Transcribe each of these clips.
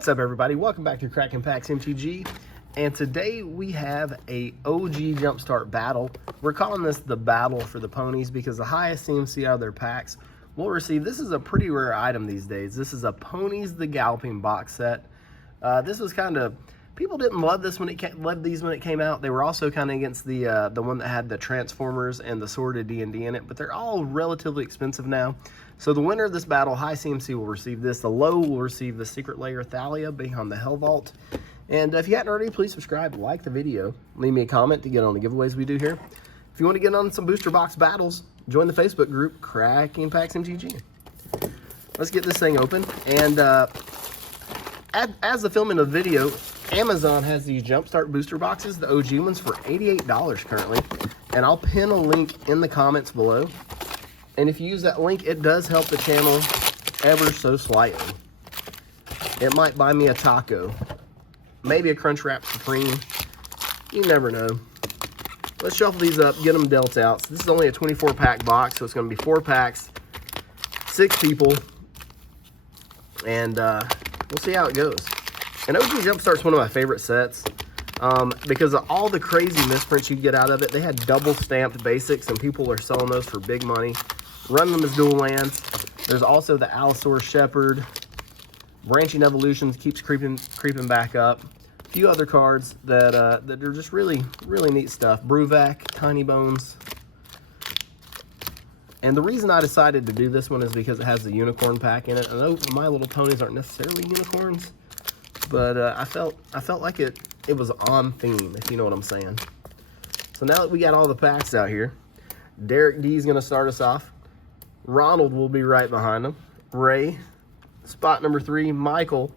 What's up, everybody? Welcome back to Cracking Packs MTG, and today we have a OG Jumpstart battle. We're calling this the battle for the ponies because the highest CMC out of their packs will receive. This is a pretty rare item these days. This is a Ponies the Galloping box set. This was kind of, people didn't love this when it came out. They were also kind of against the one that had the Transformers and the Sword D&D in it, but they're all relatively expensive now. So the winner of this battle, high CMC, will receive this. The low will receive the Secret Lair Thalia behind the Hell Vault. And if you hadn't already, please subscribe, like the video, leave me a comment to get on the giveaways we do here. If you want to get on some booster box battles, join the Facebook group Cracking Packs MTG. Let's get this thing open. And as the filming of the video, Amazon has these Jumpstart booster boxes, the OG ones, for $88 currently. And I'll pin a link in the comments below. And if you use that link, it does help the channel ever so slightly. It might buy me a taco, maybe a Crunchwrap Supreme. You never know. Let's shuffle these up, get them dealt out. So this is only a 24-pack box, so it's going to be 4 packs, 6 people, and we'll see how it goes. And OG Jumpstart's one of my favorite sets because of all the crazy misprints you get out of it. They had double stamped basics, and people are selling those for big money. Run them as dual lands. There's also the Allosaurus Shepherd. Branching Evolutions keeps creeping back up. A few other cards that are just really neat stuff. Bruvac, Tiny Bones. And the reason I decided to do this one is because it has the unicorn pack in it. I know My Little Ponies aren't necessarily unicorns, but I felt like it was on theme, if you know what I'm saying. So now that we got all the packs out here, Derek D is going to start us off. Ronald will be right behind him. Ray, spot number 3. Michael,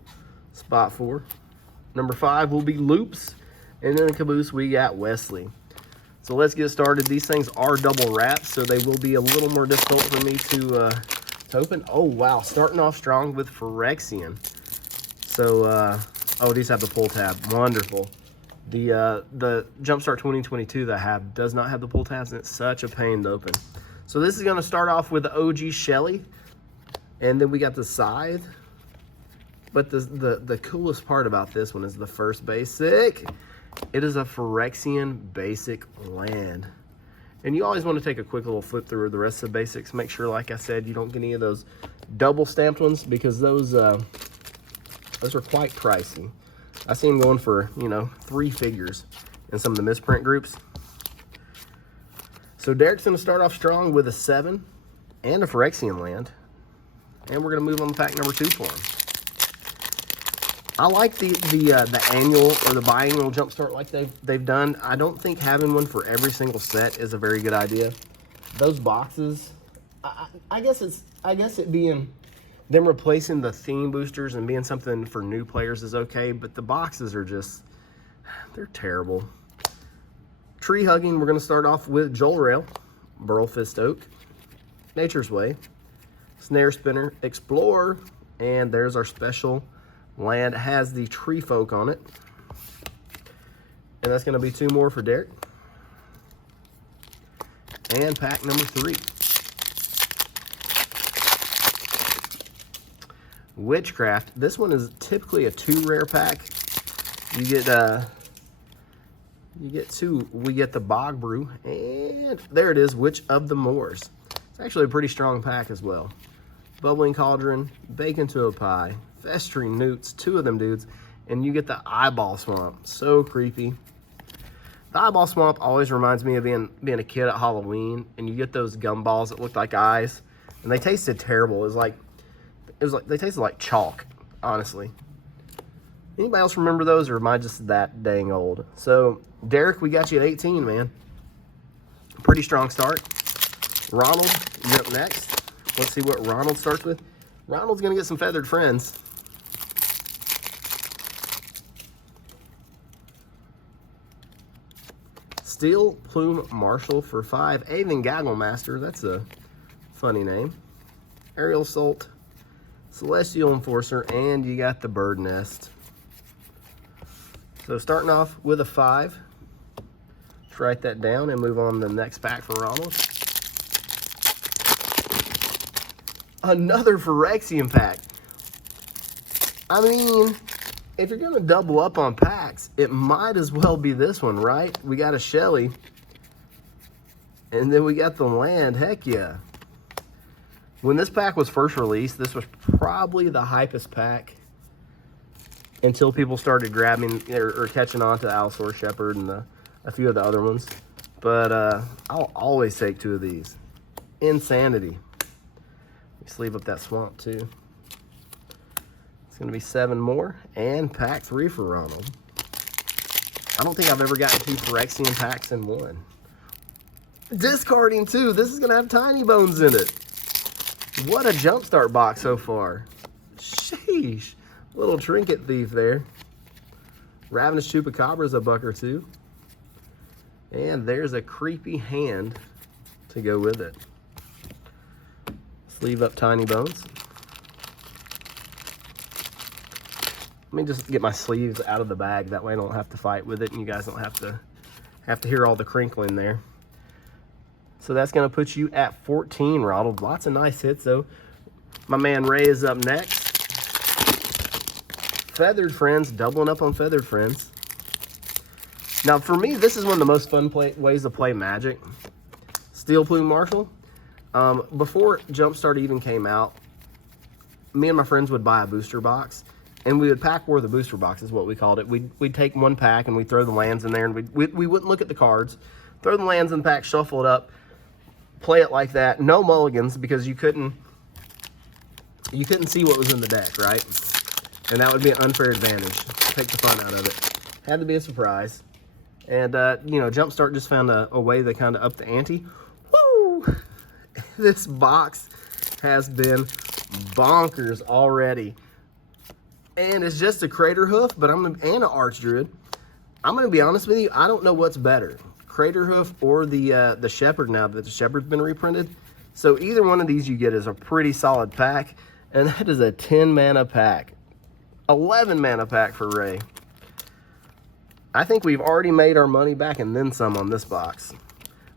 spot 4. Number 5 will be Loops. And then in caboose, we got Wesley. So let's get started. These things are double wrapped, so they will be a little more difficult for me to open. Oh, wow. Starting off strong with Phyrexian. So, oh, these have the pull tab. Wonderful. The Jumpstart 2022 that I have does not have the pull tabs, and it's such a pain to open. So this is going to start off with the OG Shelly, and then we got the Scythe. But the coolest part about this one is the first basic. It is a Phyrexian basic land. And you always want to take a quick little flip through the rest of the basics. Make sure, like I said, you don't get any of those double stamped ones, because those are quite pricey. I see them going for, you know, 3 figures in some of the misprint groups. So Derek's going to start off strong with a 7 and a Phyrexian land. And we're going to move on to pack number 2 for him. I like the annual or the biannual Jumpstart like they've done. I don't think having one for every single set is a very good idea. Those boxes, I guess it being them replacing the theme boosters and being something for new players is okay, but the boxes are just, they're terrible. Tree hugging, we're going to start off with Joel Rail, Burl Fist Oak, Nature's Way, Snare Spinner, Explorer, and there's our special land. It has the Tree Folk on it. And that's going to be 2 more for Derek. And pack number 3. Witchcraft. This one is typically a 2 rare pack. You get 2. We get the Bog Brew, and there it is, Witch of the Moors. It's actually a pretty strong pack as well. Bubbling Cauldron, Bacon to a Pie, Festering Newts, 2 of them dudes, and you get the Eyeball Swamp. So creepy. The Eyeball Swamp always reminds me of being a kid at Halloween, and you get those gumballs that look like eyes, and they tasted terrible. They tasted like chalk, honestly. Anybody else remember those, or am I just that dang old? So, Derek, we got you at 18, man. Pretty strong start. Ronald, you're up next. Let's see what Ronald starts with. Ronald's going to get some Feathered Friends. Steel Plume Marshal for 5. Aven Gaggle Master, that's a funny name. Aerial Assault, Celestial Enforcer, and you got the Bird Nest. So starting off with a 5. Let's write that down and move on to the next pack for Ronald. Another Phyrexian pack. I mean, if you're going to double up on packs, it might as well be this one, right? We got a Shelly. And then we got the Land. Heck yeah. When this pack was first released, this was probably the hypest pack until people started grabbing or catching on to Allosaurus Shepherd and a few of the other ones. But I'll always take 2 of these. Insanity. Sleeve up that Swamp too. It's going to be 7 more. And pack 3 for Ronald. I don't think I've ever gotten 2 Phyrexian packs in one. Discarding 2. This is going to have Tiny Bones in it. What a jumpstart box so far. Sheesh. Little trinket thief there. Ravenous Chupacabra's a buck or 2. And there's a creepy hand to go with it. Sleeve up Tiny Bones. Let me just get my sleeves out of the bag. That way I don't have to fight with it and you guys don't have to hear all the crinkling there. So that's going to put you at 14, Ronald. Lots of nice hits, though. My man Ray is up next. Feathered Friends, doubling up on Feathered Friends. Now, for me, this is one of the most fun ways to play Magic. Steel Plume Marshal. Before Jumpstart even came out, me and my friends would buy a booster box, and we would pack war the booster box, is what we called it. We'd take one pack, and we'd throw the lands in there, and we wouldn't look at the cards. Throw the lands in the pack, shuffle it up, play it like that. No mulligans, because you couldn't see what was in the deck, right? And that would be an unfair advantage. Take the fun out of it. Had to be a surprise. And, you know, Jumpstart just found a way to kind of up the ante. Woo! This box has been bonkers already. And it's just a Crater Hoof, but and an Archdruid. I'm going to be honest with you, I don't know what's better. Crater Hoof or the Shepherd, now that the Shepherd's been reprinted. So either one of these you get is a pretty solid pack. And that is a 10 mana pack. 11 mana pack for Ray. I think we've already made our money back and then some on this box.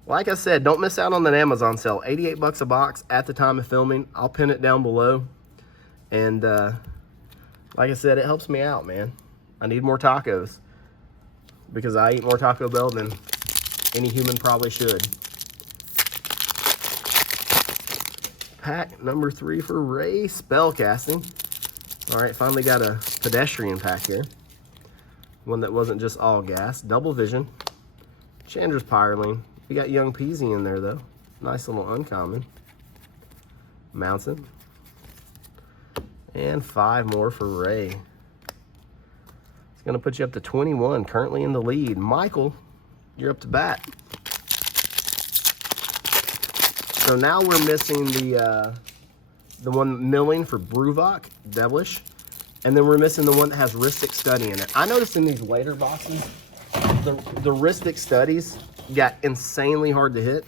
Like I said, don't miss out on that Amazon sale. 88 bucks a box at the time of filming. I'll pin it down below. And like I said, it helps me out, man. I need more tacos because I eat more Taco Bell than any human probably should. Pack number 3 for Ray, Spellcasting. All right, finally got a pedestrian pack here. One that wasn't just all gas. Double Vision. Chandra's Pyroling. We got Young Peasy in there, though. Nice little uncommon. Mountain. And 5 more for Ray. It's going to put you up to 21, currently in the lead. Michael, you're up to bat. So now we're missing the one milling for Bruvok, Devilish. And then we're missing the one that has Rhystic Study in it. I noticed in these later boxes, the Rhystic Studies got insanely hard to hit.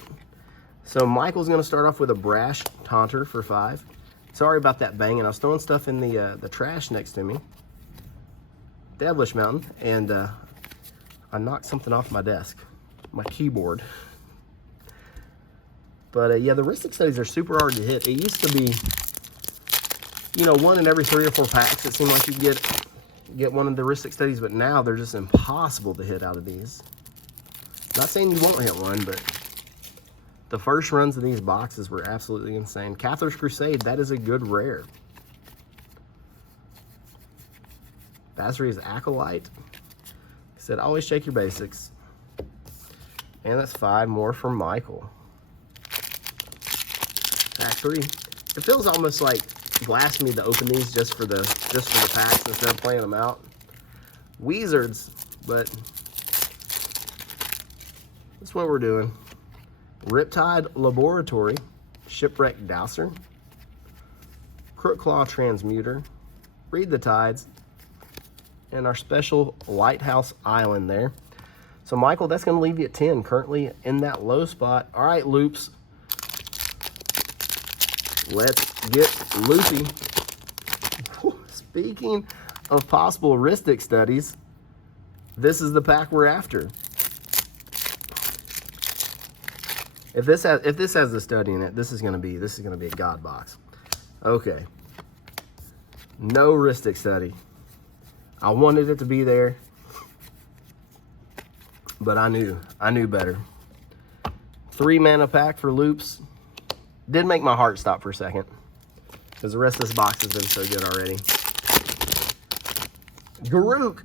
So Michael's going to start off with a Brash Taunter for 5. Sorry about that banging. I was throwing stuff in the trash next to me. Devilish Mountain. And I knocked something off my desk. My keyboard. But yeah, the Rhystic Studies are super hard to hit. It used to be, you know, 1 in every 3 or 4 packs. It seemed like you could get one of the Rhystic Studies, but now they're just impossible to hit out of these. Not saying you won't hit one, but the first runs of these boxes were absolutely insane. Cathar's Crusade, that is a good rare. Basri's Acolyte. I said, always check your basics. And that's 5 more for Michael. Pack 3. It feels almost like blasphemy to open these just for the packs instead of playing them out. Wizards, but that's what we're doing. Riptide Laboratory, Shipwreck Dowser, Crookclaw Transmuter, Read the Tides, and our special Lighthouse Island there. So Michael, that's going to leave you at 10, currently in that low spot. All right, Loops. Let's get loopy. Speaking of possible Rhystic Studies, this is the pack we're after. If this has the study in it, this is gonna be a god box. Okay. No Rhystic Study. I wanted it to be there, but I knew better. 3 mana pack for Loops. Did make my heart stop for a second, because the rest of this box has been so good already. Garruk.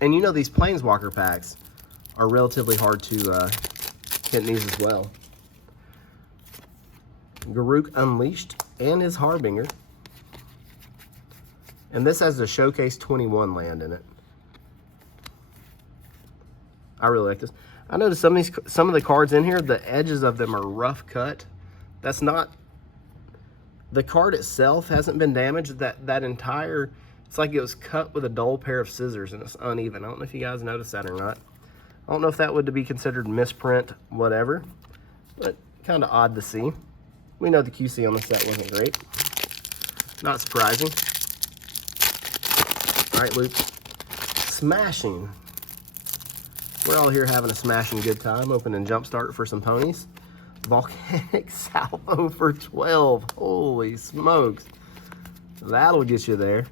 And you know these Planeswalker packs are relatively hard to hit these as well. Garruk Unleashed and his Harbinger. And this has the Showcase 21 land in it. I really like this. I noticed some of the cards in here, the edges of them are rough cut. That's not, the card itself hasn't been damaged. That entire, it's like it was cut with a dull pair of scissors and it's uneven. I don't know if you guys noticed that or not. I don't know if that would be considered misprint, whatever, but kind of odd to see. We know the QC on the set wasn't great. Not surprising. All right, Luke. Smashing. We're all here having a smashing good time, opening Jumpstart for some ponies. Volcanic Salvo for 12. Holy smokes. That'll get you there.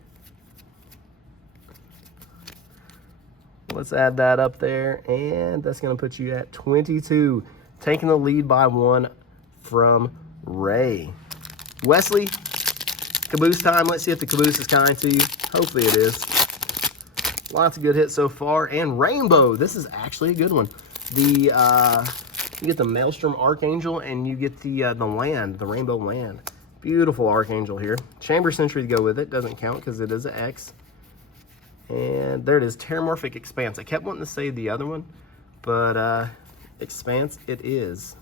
Let's add that up there, and that's going to put you at 22. Taking the lead by 1 from Ray. Wesley, caboose time. Let's see if the caboose is kind to you. Hopefully it is. Lots of good hits so far. And Rainbow. This is actually a good one. You get the Maelstrom Archangel, and you get the land, the Rainbow Land. Beautiful Archangel here. Chamber Sentry to go with it. Doesn't count because it is an X. And there it is, Terramorphic Expanse. I kept wanting to say the other one, but Expanse it is.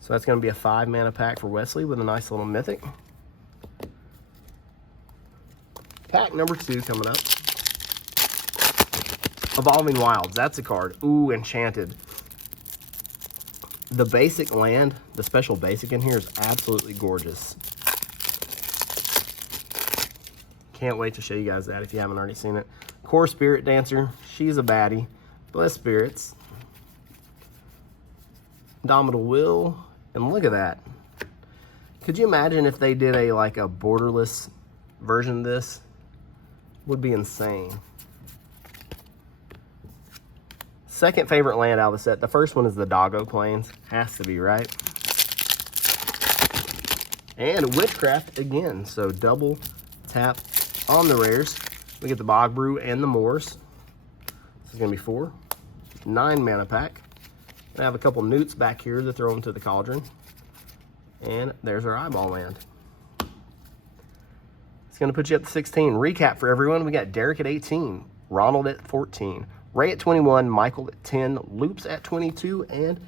So that's going to be a 5 mana pack for Wesley with a nice little mythic. Pack number 2 coming up. Evolving Wilds, that's a card. Ooh, Enchanted. The basic land, the special basic in here is absolutely gorgeous. Can't wait to show you guys that if you haven't already seen it. Core Spirit Dancer, she's a baddie. Bless Spirits. Indomitable Will, and look at that. Could you imagine if they did like a borderless version of this? Would be insane. Second favorite land out of the set. The first one is the Doggo Plains. Has to be, right? And Witchcraft again. So double tap on the rares. We get the Bog Brew and the Moors. This is going to be 4. 9 mana pack. I have a couple newts back here to throw into the cauldron. And there's our eyeball land. It's going to put you up to 16. Recap for everyone. We got Derek at 18, Ronald at 14, Ray at 21, Michael at 10, Loops at 22, and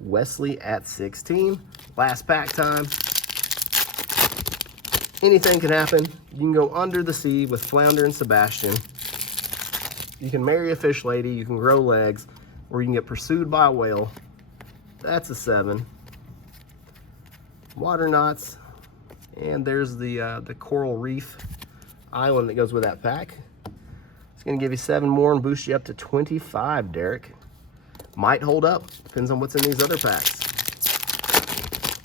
Wesley at 16. Last pack time. Anything can happen. You can go under the sea with Flounder and Sebastian. You can marry a fish lady. You can grow legs. Or you can get pursued by a whale. That's a 7. Water Knots. And there's the Coral Reef Island that goes with that pack. It's going to give you 7 more and boost you up to 25, Derek. Might hold up. Depends on what's in these other packs.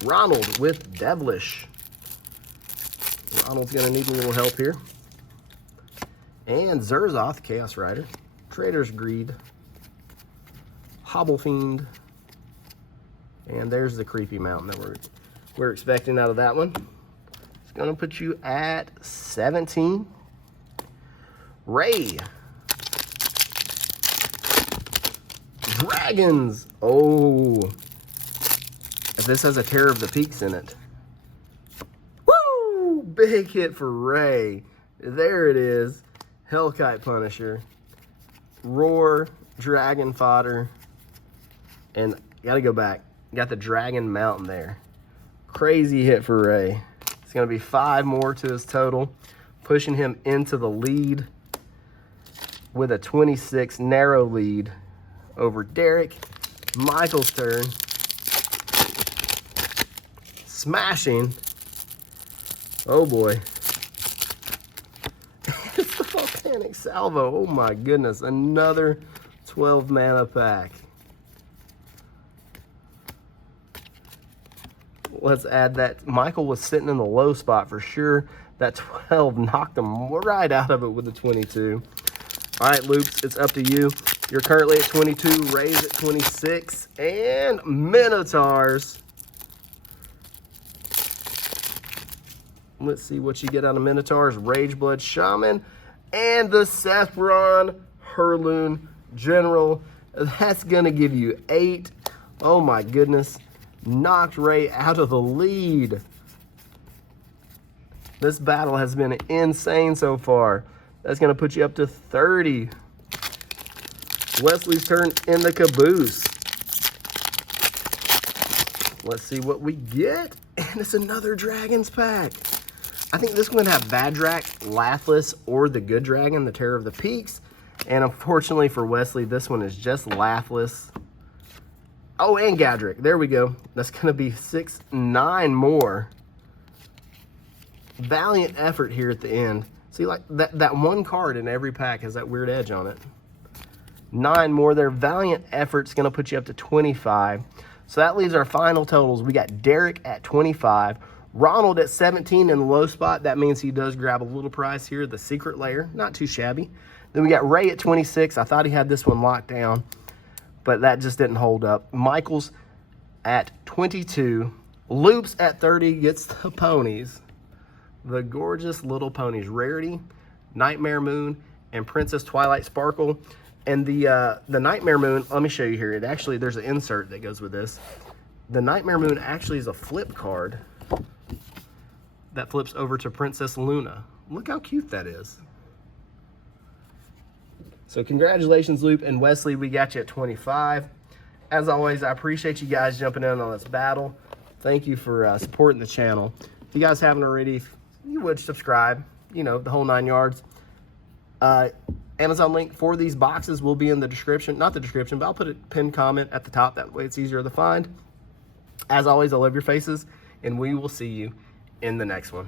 Ronald with Devilish. Ronald's going to need a little help here. And Zerzoth, Chaos Rider. Trader's Greed. Hobble Fiend. And there's the Creepy Mountain that we're expecting out of that one. It's going to put you at 17. Ray. Dragons. Oh. If this has a Terror of the Peaks in it. Woo! Big hit for Ray. There it is. Hellkite Punisher. Roar. Dragon Fodder. And gotta go back. Got the Dragon Mountain there. Crazy hit for Ray. It's going to be 5 more to his total, pushing him into the lead with a 26 narrow lead over Derek. Michael's turn. Smashing. Oh boy. It's the Volcanic Salvo. Oh my goodness. Another 12 mana pack. Let's add that. Michael was sitting in the low spot for sure. That 12 knocked him right out of it with the 22. All right, Loops, it's up to you. You're currently at 22, Ray's at 26, and Minotaurs. Let's see what you get out of Minotaurs. Rageblood Shaman and the Saffron Hurloon General. That's going to give you 8. Oh my goodness. Knocked Ray out of the lead. This battle has been insane so far. That's going to put you up to 30. Wesley's turn in the caboose. Let's see what we get. And it's another Dragons pack. I think this one would have Vadrak, Lathlis, or the Good Dragon, the Terror of the Peaks. And unfortunately for Wesley, this one is just Lathlis. Oh, and Gadrick. There we go. That's going to be 6, 9 more. Valiant effort here at the end. See, like that one card in every pack has that weird edge on it. 9 more there. Valiant effort's going to put you up to 25. So that leaves our final totals. We got Derek at 25. Ronald at 17 in the low spot. That means he does grab a little prize here. The Secret Lair. Not too shabby. Then we got Ray at 26. I thought he had this one locked down, but that just didn't hold up. Michael's at 22. Loops at 30 gets the ponies. The gorgeous little ponies. Rarity, Nightmare Moon, and Princess Twilight Sparkle. And the Nightmare Moon, let me show you here. It actually, there's an insert that goes with this. The Nightmare Moon actually is a flip card that flips over to Princess Luna. Look how cute that is. So congratulations, Loop and Wesley. We got you at 25. As always, I appreciate you guys jumping in on this battle. Thank you for supporting the channel. If you guys haven't already, you would subscribe, you know, the whole 9 yards. Amazon link for these boxes will be in the description. Not the description, but I'll put a pinned comment at the top. That way it's easier to find. As always, I love your faces, and we will see you in the next one.